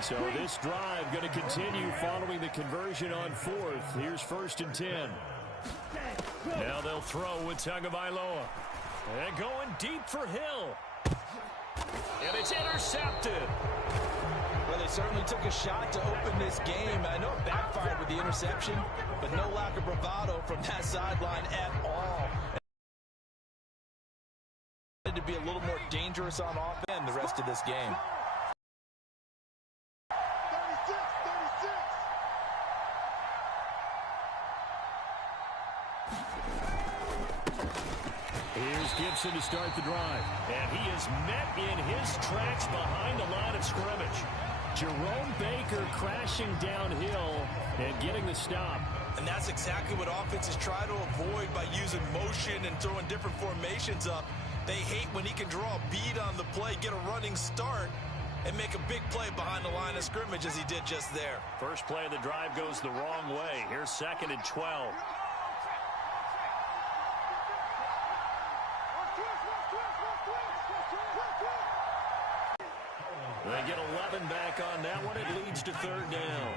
So this drive going to continue following the conversion on fourth. Here's 1st and 10. Now they'll throw with Tagovailoa. And going deep for Hill. And it's intercepted. Well, they certainly took a shot to open this game. I know it backfired with the interception, but no lack of bravado from that sideline at all. To be a little more dangerous on offense the rest of this game. Here's Gibson to start the drive. And he is met in his tracks behind the line of scrimmage. Jerome Baker crashing downhill and getting the stop. And that's exactly what offenses try to avoid by using motion and throwing different formations up. They hate when he can draw a bead on the play, get a running start, and make a big play behind the line of scrimmage as he did just there. First play of the drive goes the wrong way. Here's 2nd and 12. They get 11 back on that one. It leads to 3rd down.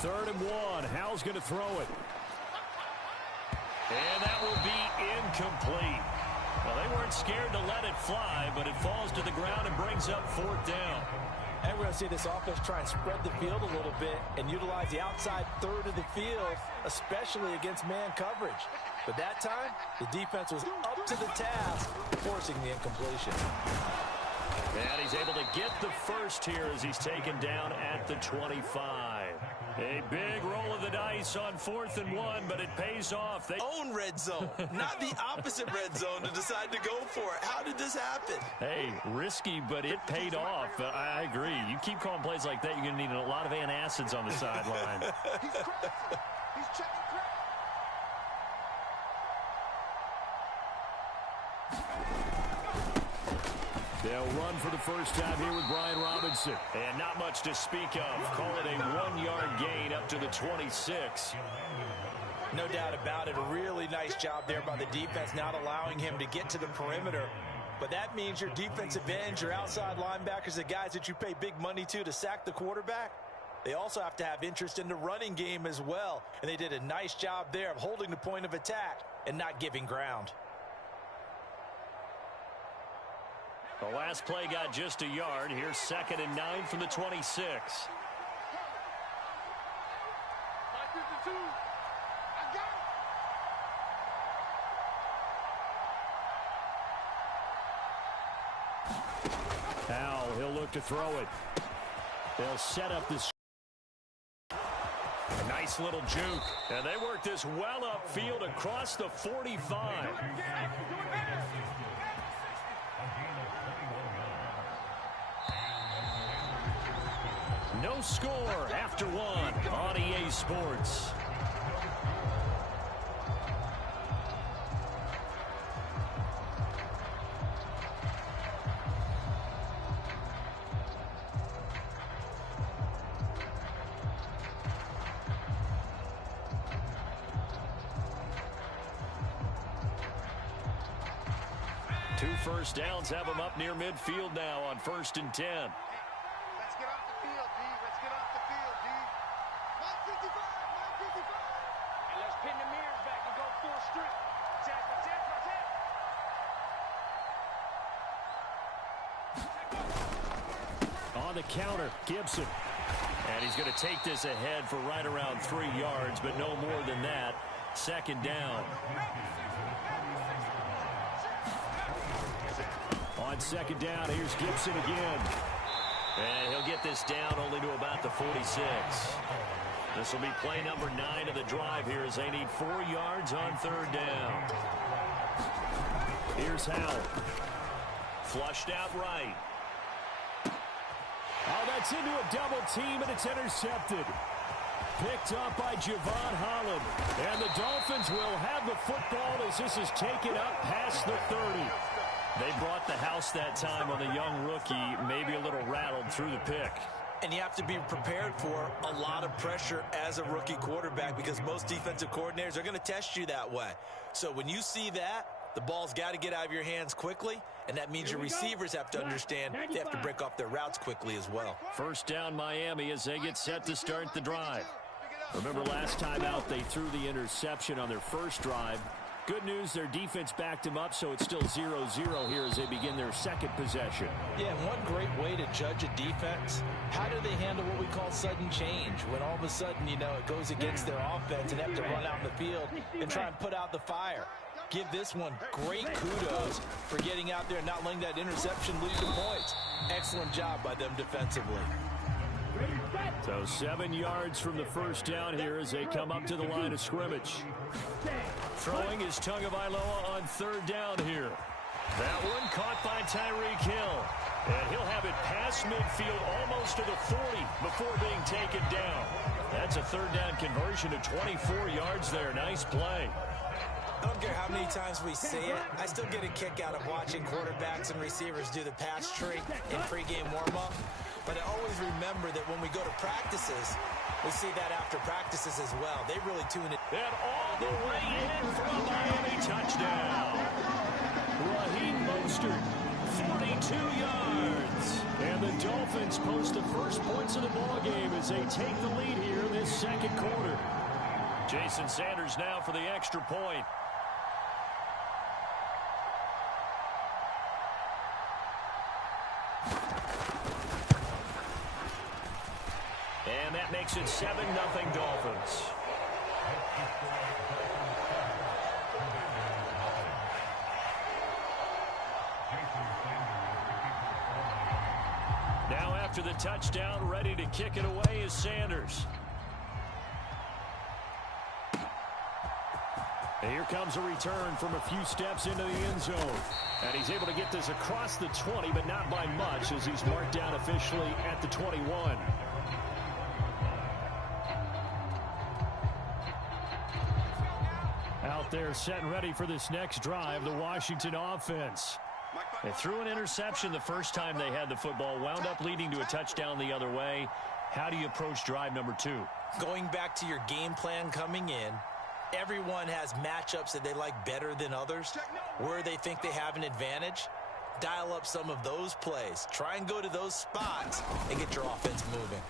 Third and 1. Howell's going to throw it. And that will be incomplete. Well, they weren't scared to let it fly, but it falls to the ground and brings up 4th down. And we're going to see this offense try and spread the field a little bit and utilize the outside third of the field, especially against man coverage. But that time, the defense was up to the task, forcing the incompletion. And he's able to get the first here as he's taken down at the 25. A big roll of the dice on 4th and 1, but it pays off. They own red zone, not the opposite red zone to decide to go for it. How did this happen? Hey, risky, but it paid off. I agree. You keep calling plays like that, you're going to need a lot of antacids on the sideline. He's crazy. He's checking crazy. They'll run for the first time here with Brian Robinson. And not much to speak of. Call it a 1-yard gain up to the 26. No doubt about it. A really nice job there by the defense, not allowing him to get to the perimeter. But that means your defensive ends, your outside linebackers, the guys that you pay big money to sack the quarterback, they also have to have interest in the running game as well. And they did a nice job there of holding the point of attack and not giving ground. The last play got just a yard. Here's 2nd and 9 from the 26. Howell, he'll look to throw it. They'll set up this. A nice little juke. And they work this well upfield across the 45. No score after 1 on EA Sports. Two first downs have them up near midfield now on 1st and 10. Let's get off the field, D. Let's get off the field, D. 955, 955. And let's pin the mirrors back and go full strip. Attack, attack, attack. On the counter, Gibson. And he's going to take this ahead for right around 3 yards, but no more than that. 2nd down. On 2nd down, here's Gibson again. And he'll get this down only to about the 46. This will be play number 9 of the drive here as they need 4 yards on 3rd down. Here's Howell. Flushed out right. Oh, that's into a double team, and it's intercepted. Picked up by Javon Holland. And the Dolphins will have the football as this is taken up past the 30. They brought the house that time on the young rookie, maybe a little rattled through the pick. And you have to be prepared for a lot of pressure as a rookie quarterback because most defensive coordinators are going to test you that way. So when you see that, The ball's got to get out of your hands quickly, and that means your receivers have to understand they have to break off their routes quickly as well. First down Miami as they get set to start the drive. Remember last time out they threw the interception on their first drive. Good news, their defense backed them up, so it's still 0-0 here as they begin their second possession. Yeah, and one great way to judge a defense, how do they handle what we call sudden change? When all of a sudden, you know, it goes against their offense and they have to run out in the field and try and put out the fire. Give this one great kudos for getting out there and not letting that interception lead to points. Excellent job by them defensively. So 7 yards from the first down here as they come up to the line of scrimmage. Throwing is Tagovailoa on third down here. That one caught by Tyreek Hill. And he'll have it past midfield almost to the 40 before being taken down. That's a third down conversion to 24 yards there. Nice play. I don't care how many times we see it. I still get a kick out of watching quarterbacks and receivers do the pass tree in pregame warm-up. But I always remember that when we go to practices, we see that after practices as well. They really tune it. And all the way in for a Miami touchdown. Raheem Mostert, 42 yards. And the Dolphins post the first points of the ballgame as they take the lead here in this second quarter. Jason Sanders now for the extra point. And that makes it 7-0 Dolphins. Now after the touchdown, ready to kick it away is Sanders. And here comes a return from a few steps into the end zone. And he's able to get this across the 20, but not by much as he's marked down officially at the 21. Out there set and ready for this next drive, the Washington offense. They threw an interception the first time they had the football, wound up leading to a touchdown the other way. How do you approach drive number 2? Going back to your game plan coming in, everyone has matchups that they like better than others, where they think they have an advantage. Dial up some of those plays. Try and go to those spots and get your offense moving.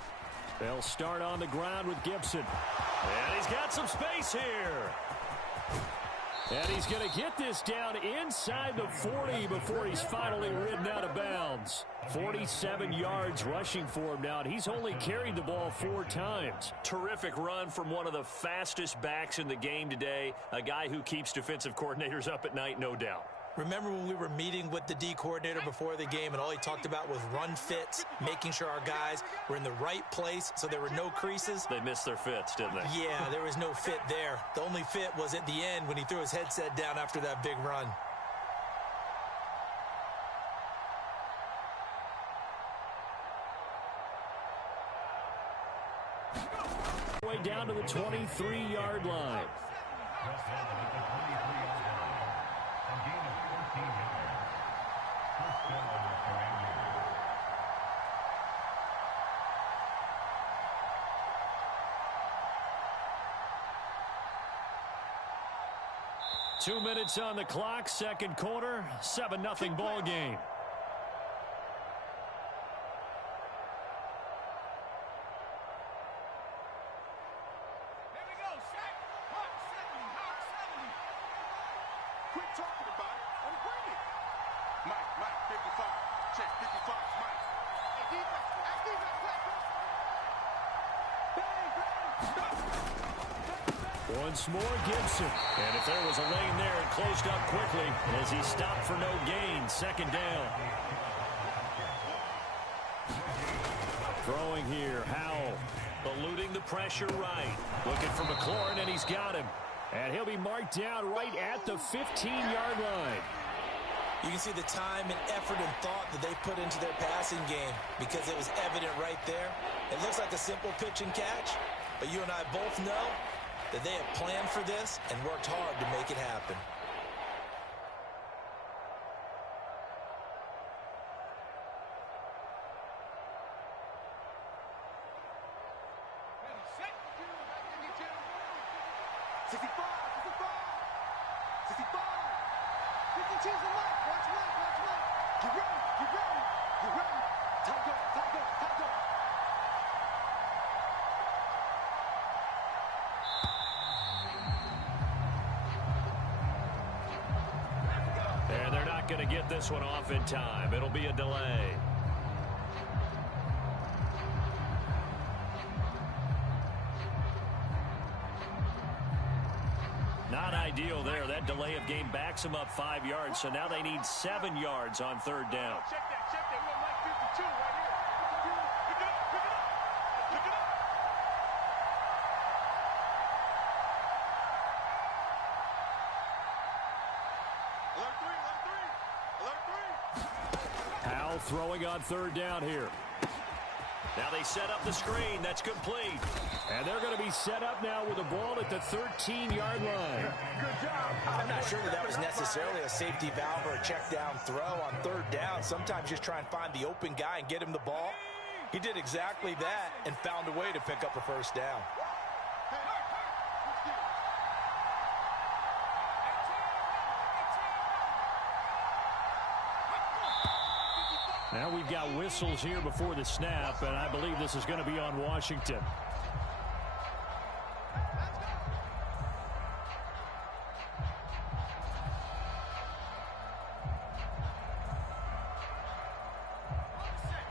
They'll start on the ground with Gibson. And he's got some space here. And he's going to get this down inside the 40 before he's finally ridden out of bounds. 47 yards rushing for him now, and he's only carried the ball 4 times. Terrific run from one of the fastest backs in the game today, a guy who keeps defensive coordinators up at night, no doubt. Remember when we were meeting with the D coordinator before the game and all he talked about was run fits, making sure our guys were in the right place so there were no creases? They missed their fits, didn't they? Yeah, there was no fit there. The only fit was at the end when he threw his headset down after that big run. Way down to the 23-yard line. 2 minutes on the clock, second quarter, 7-0 ball game. Quit talking about it and bring it. Mike, 55. Check 55, Mike. Hey, defense, Once more, Gibson. And if there was a lane there, it closed up quickly as he stopped for no gain. Second down. Throwing here, Howell. Eluding the pressure right. Looking for McLaurin, and he's got him. And he'll be marked down right at the 15-yard line. You can see the time and effort and thought that they put into their passing game because it was evident right there. It looks like a simple pitch and catch, but you and I both know that they have planned for this and worked hard to make it happen. cheese the mic. Watch Mike. Get ready. Time go. And they're not going to get this one off in time. It'll be a delay. Not ideal there. That delay of game backs them up 5 yards, so now they need 7 yards on third down. Check that. We got Mike 52 right here. Pick it up. Alert 3. Powell throwing on third down here. Now they set up the screen. That's complete. And they're going to be set up now with the ball at the 13-yard line. Good job. I'm not sure that was necessarily a safety valve or a check down throw on third down. Sometimes just try and find the open guy and get him the ball. He did exactly that and found a way to pick up a first down. Now we've got whistles here before the snap, and I believe this is going to be on Washington.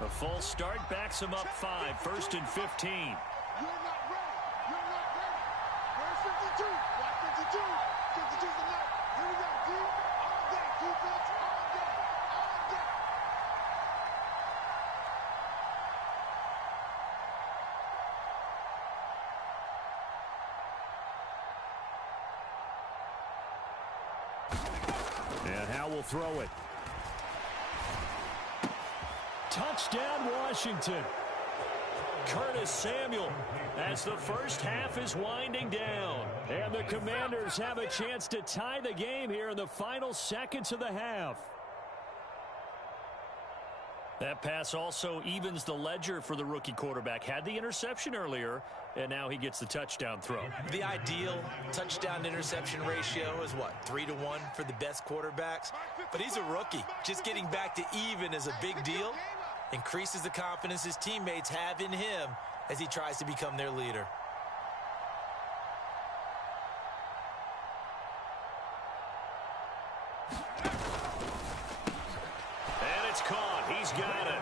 A full start backs him up 5, 1st and 15. You're not ready. Where's 52? Watch 52. 52's the night. Here we go, D. All day, defense. All day. And Howe will throw it. Touchdown, Washington. Curtis Samuel as the first half is winding down. And the Commanders have a chance to tie the game here in the final seconds of the half. That pass also evens the ledger for the rookie quarterback. Had the interception earlier, and now he gets the touchdown throw. The ideal touchdown-interception ratio is what, 3-1 for the best quarterbacks? But he's a rookie. Just getting back to even is a big deal. Increases the confidence his teammates have in him as he tries to become their leader. And it's caught. He's got it.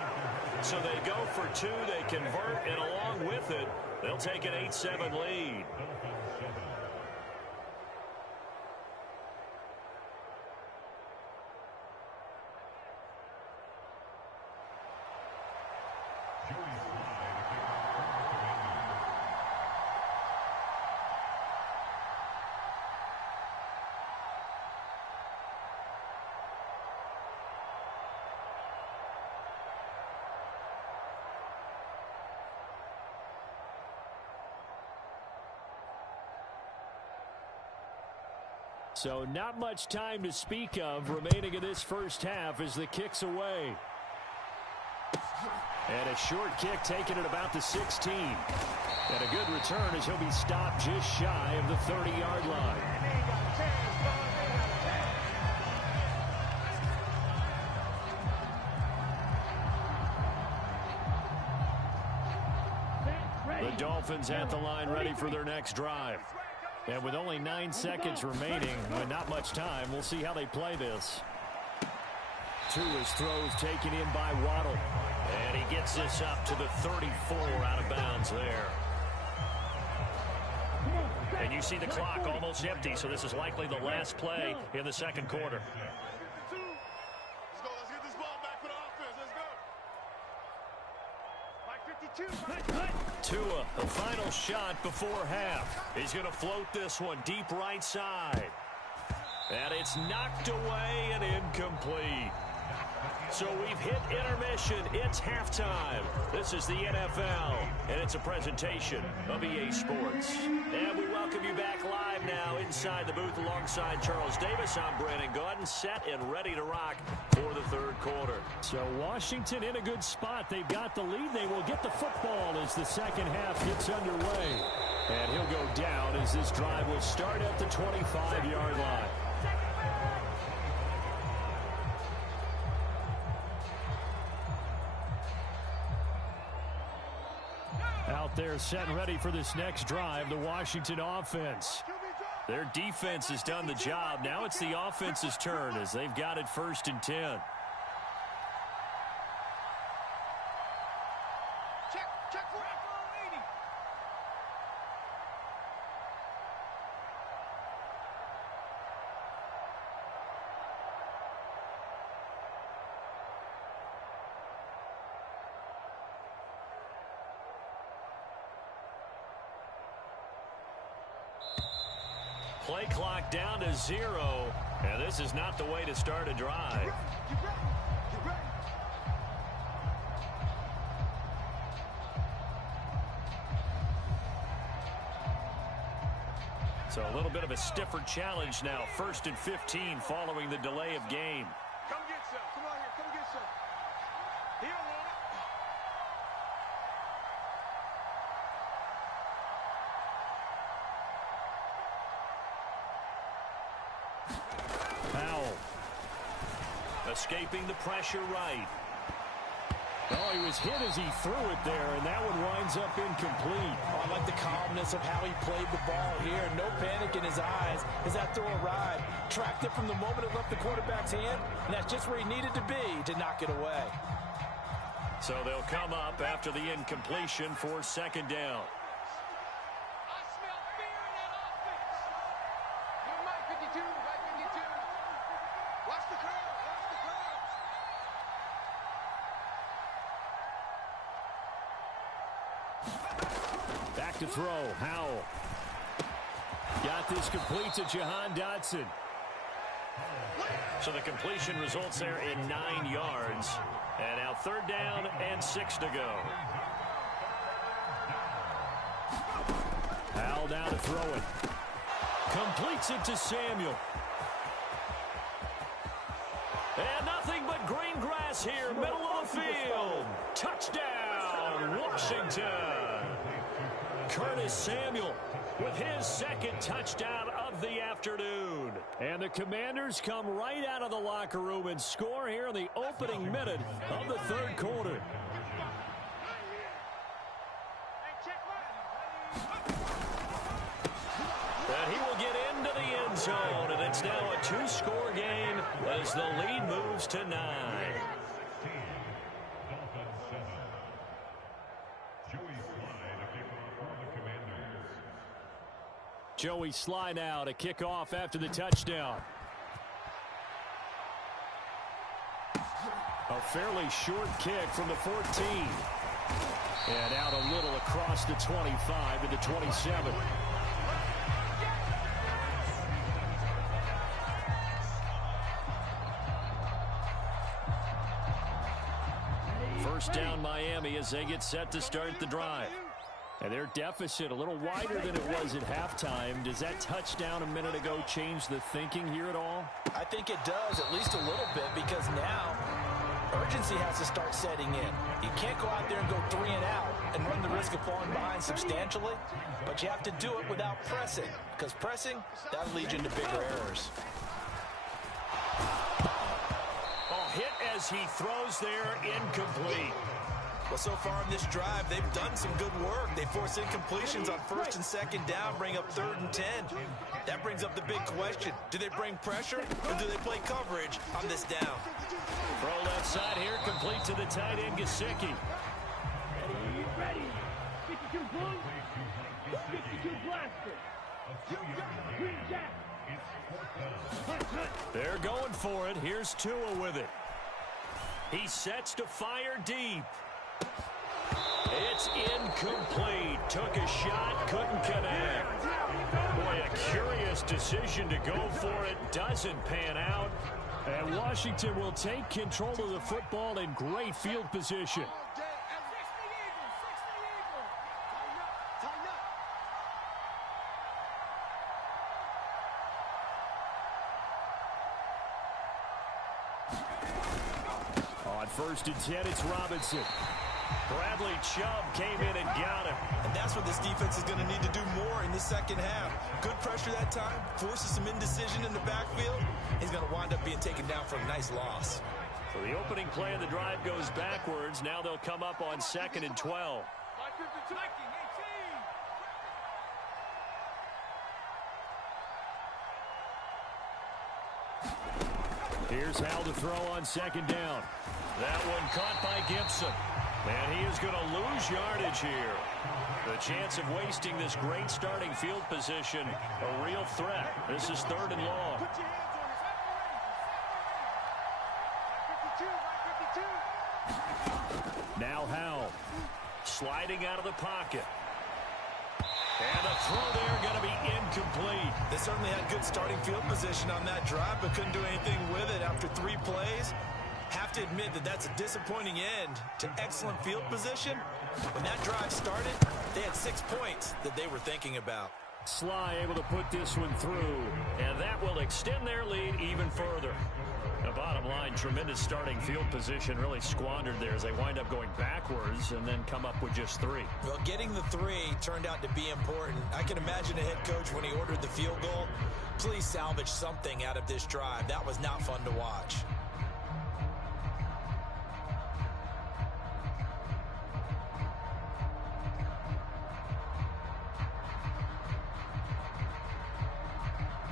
So they go for 2. They convert, and along with it, they'll take an 8-7 lead. So not much time to speak of remaining in this first half as the kick's away. And a short kick taken at about the 16. And a good return as he'll be stopped just shy of the 30-yard line. The Dolphins at the line ready for their next drive. And with only 9 seconds remaining, with not much time, we'll see how they play this. Tua's throws taken in by Waddle. And he gets this up to the 34 out of bounds there. And you see the clock almost empty, so this is likely the last play in the second quarter. Let's go. Let's get this ball back for the offense. Let's go. Mike 52. Tua, the final shot before half. He's going to float this one deep right side. And it's knocked away and incomplete. So we've hit intermission. It's halftime. This is the NFL, and it's a presentation of EA Sports. And we welcome you back live now inside the booth alongside Charles Davis. I'm Brandon Gordon, set and ready to rock for the third quarter. So Washington in a good spot. They've got the lead. They will get the football as the second half gets underway. And he'll go down as this drive will start at the 25-yard line. Out there set and ready for this next drive, the Washington offense. Their defense has done the job. Now it's the offense's turn as they've got it 1st and 10. Check for 80. Play clock down to 0, and this is not the way to start a drive. Get ready. So a little bit of a stiffer challenge now. 1st and 15 following the delay of game. Come get some. Come on here. Come get some. He don't want it. Powell escaping the pressure right. Oh, he was hit as he threw it there, and that one winds up incomplete. Oh, I like the calmness of how he played the ball here. No panic in his eyes as that throw arrived. Tracked it from the moment it left the quarterback's hand, and that's just where he needed to be to knock it away. So they'll come up after the incompletion for 2nd down. I smell fear in that offense. You're Mike 52, Mike 52. Watch the curve. Watch the curve. Back to throw. Howell. Got this complete to Jahan Dotson. So the completion results there in 9 yards. And now 3rd down and 6 to go. Howell down to throw it. Completes it to Samuel. And nothing but green grass here, middle of the field. Touchdown, Washington. Curtis Samuel with his 2nd touchdown of the afternoon. And the Commanders come right out of the locker room and score here in the opening minute of the 3rd quarter. Hey, check right. And he will get into the end zone, and it's now a 2-score game as the lead moves to 9. Joey Sly now to kick off after the touchdown. A fairly short kick from the 14. And out a little across the 25 to the 27. First down Miami as they get set to start the drive. And their deficit a little wider than it was at halftime. Does that touchdown a minute ago change the thinking here at all? I think it does, at least a little bit, because now urgency has to start setting in. You can't go out there and go 3 and out and run the risk of falling behind substantially, but you have to do it without pressing, because pressing, that'll lead you into bigger errors. Oh, hit as he throws there, incomplete. Well, so far in this drive, they've done some good work. They force incompletions on 1st and 2nd down, bring up 3rd and 10. That brings up the big question. Do they bring pressure, or do they play coverage on this down? Throw left side here, complete to the tight end, Gesicki. Ready. 52 blue. 52 blaster. Green jack. They're going for it. Here's Tua with it. He sets to fire deep. It's incomplete. Took a shot, couldn't connect. Boy, a curious decision to go for it. Doesn't pan out. And Washington will take control of the football in great field position. On 1st and 10, it's Robinson. Bradley Chubb came in and got him. And that's what this defense is going to need to do more in the 2nd half. Good pressure that time, forces some indecision in the backfield. He's going to wind up being taken down for a nice loss. So the opening play of the drive goes backwards. Now they'll come up on 2nd and 12. Here's Hal to throw on second down. That one caught by Gibson. And he is going to lose yardage here. The chance of wasting this great starting field position, a real threat. This is 3rd and long. Put your hands on it. 52. Now Hal sliding out of the pocket. And a throw there going to be incomplete. They certainly had good starting field position on that drive, but couldn't do anything with it after 3 plays. Have to admit that that's a disappointing end to excellent field position. When that drive started, they had 6 points that they were thinking about. Sly able to put this one through, and that will extend their lead even further. The bottom line, tremendous starting field position, really squandered there as they wind up going backwards and then come up with just 3. Well, getting the 3 turned out to be important. I can imagine a head coach when he ordered the field goal, please salvage something out of this drive. That was not fun to watch.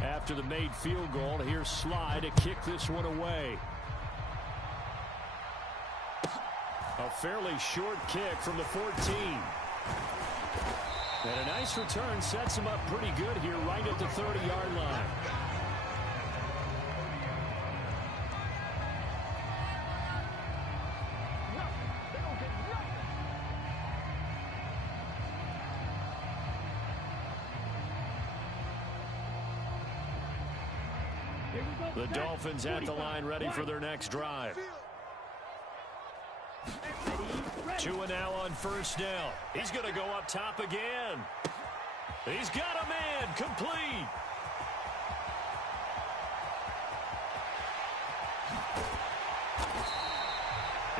After the made field goal, here's Sly to kick this one away. A fairly short kick from the 14. And a nice return sets him up pretty good here right at the 30-yard line. The Dolphins at the line ready for their next drive. 2 and now on first down. He's going to go up top again. He's got a man complete.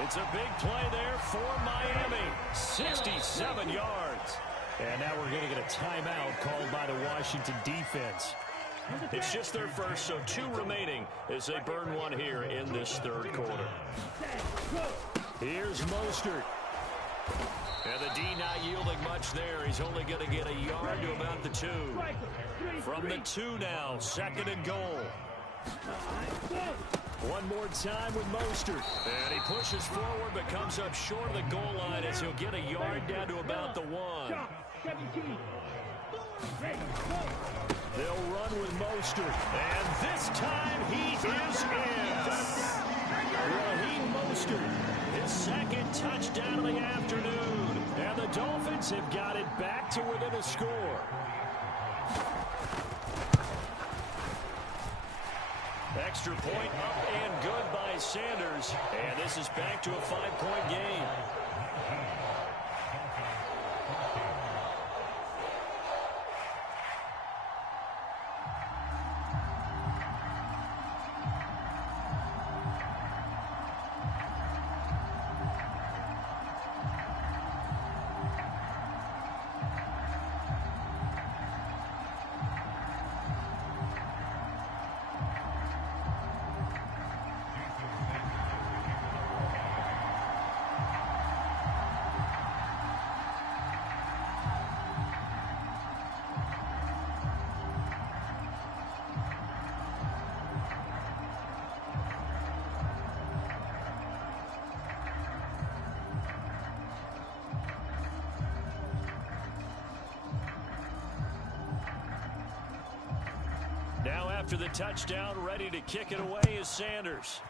It's a big play there for Miami. 67 yards. And now we're going to get a timeout called by the Washington defense. It's just their first, so 2 remaining as they burn one here in this 3rd quarter. Here's Mostert. And the D not yielding much there. He's only going to get a yard to about the 2. From the 2 now, 2nd and goal. One more time with Mostert. And he pushes forward but comes up short of the goal line as he'll get a yard down to about the 1. They'll run with Mostert. And this time he is in. Raheem Mostert, his 2nd touchdown of the afternoon. And the Dolphins have got it back to within a score. Extra point up and good by Sanders. And this is back to a 5-point game. Now after the touchdown, ready to kick it away is Sanders.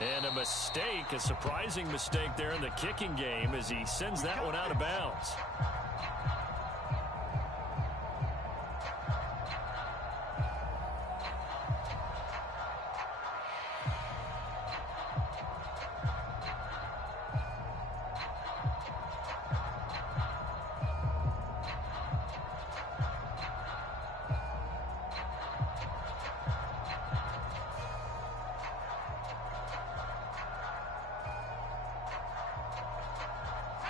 And a mistake, a surprising mistake there in the kicking game as he sends that one out of bounds.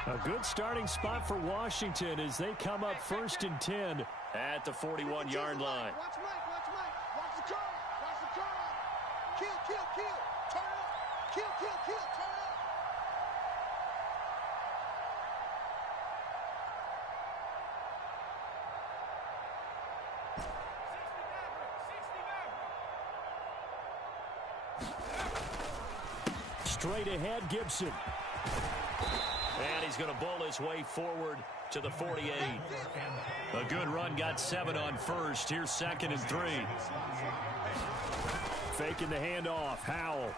A good starting spot for Washington as they come up 1st and 10 at the 41-yard line. Watch Mike, watch Mike. Watch the curve, watch the curve. Kill, kill, kill. Turn up. Kill, kill, kill. Turn up. Straight ahead, Gibson. And he's going to bowl his way forward to the 48. A good run, got 7 on first. Here's 2nd and 3. Faking the handoff, Howell.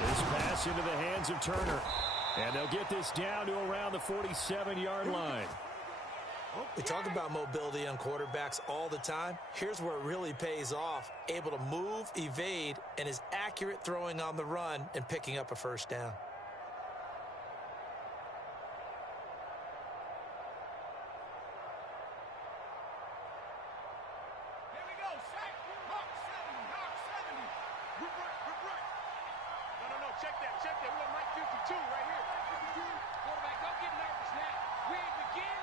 This pass into the hands of Turner. And they'll get this down to around the 47-yard line. We talk about mobility on quarterbacks all the time. Here's where it really pays off. Able to move, evade, and is accurate throwing on the run and picking up a first down. Here we go, sack. Mark 70, Mark 70. Good right. No, check that. We're on Mike 52 right here. Quarterback, don't get nervous now. We begin.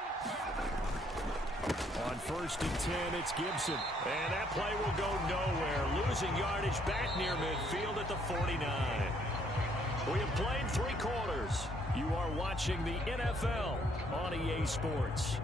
On 1st and 10, it's Gibson. And that play will go nowhere. Losing yardage back near midfield at the 49. We have played 3 quarters. You are watching the NFL on EA Sports.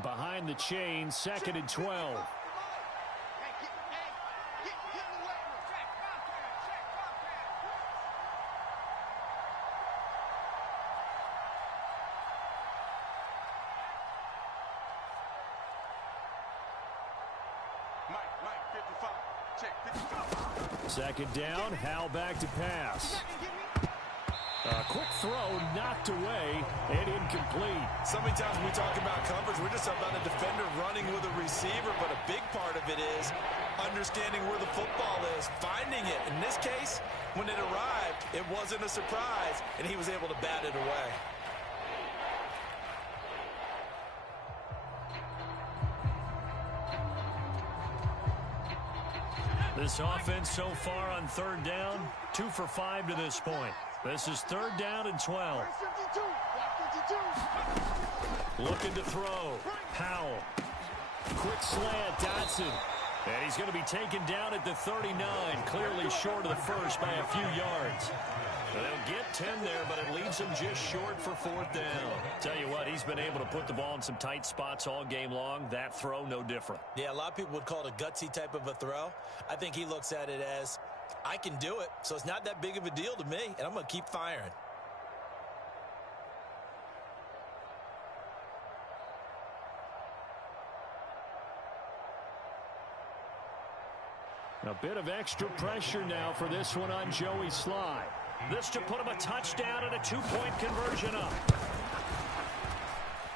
Behind the chain, 2nd and 12. Mike, 55. Check, 55. 2nd down, Howell back to pass. A quick throw knocked away and incomplete. So many times when we talk about coverage, we're just talking about a defender running with a receiver, but a big part of it is understanding where the football is, finding it. In this case, when it arrived, it wasn't a surprise, and he was able to bat it away. This offense so far on 3rd down, 2 for 5 to this point. This is 3rd down and 12. Looking to throw. Howell. Quick slant, Dotson. And he's going to be taken down at the 39, clearly short of the first by a few yards. They'll get 10 there, but it leaves him just short for 4th down. Tell you what, he's been able to put the ball in some tight spots all game long. That throw, no different. Yeah, a lot of people would call it a gutsy type of a throw. I think he looks at it as, I can do it, so it's not that big of a deal to me, and I'm going to keep firing. A bit of extra pressure now for this one on Joey Sly. This to put him a touchdown and a 2-point conversion up.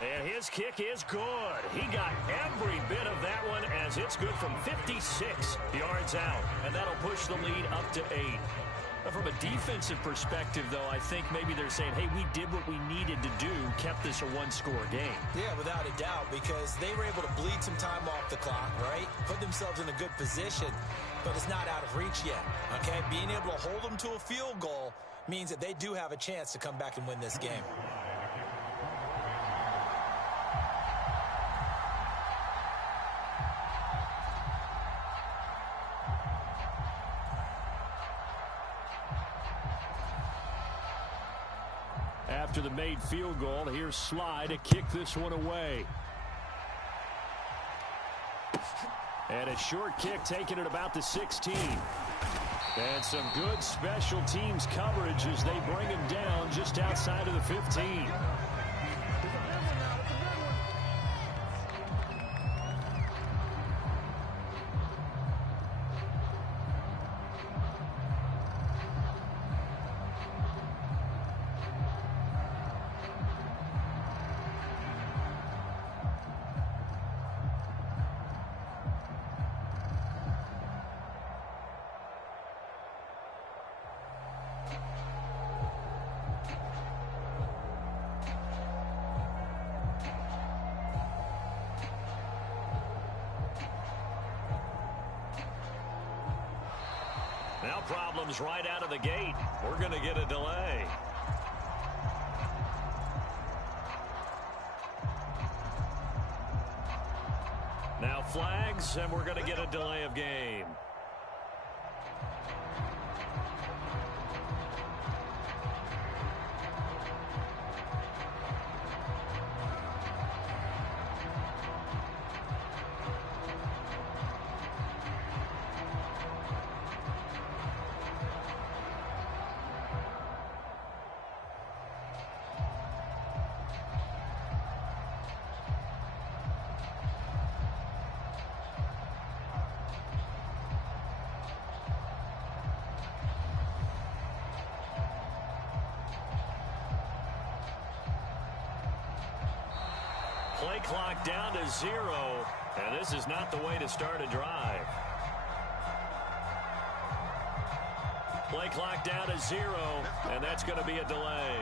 And his kick is good. He got every bit of that one as it's good from 56 yards out. And that'll push the lead up to 8. But from a defensive perspective, though, I think maybe they're saying, hey, we did what we needed to do, kept this a 1-score game. Yeah, without a doubt, because they were able to bleed some time off the clock, right? Put themselves in a good position, but it's not out of reach yet, okay? Being able to hold them to a field goal means that they do have a chance to come back and win this game. After the made field goal, here's Sly to kick this one away. And a short kick taken at about the 16. And some good special teams coverage as they bring him down just outside of the 15. Now problems right out of the gate. We're going to get a delay. Now flags, and we're going to get a delay of game. Play clock down to 0, and this is not the way to start a drive. Play clock down to 0, and that's going to be a delay.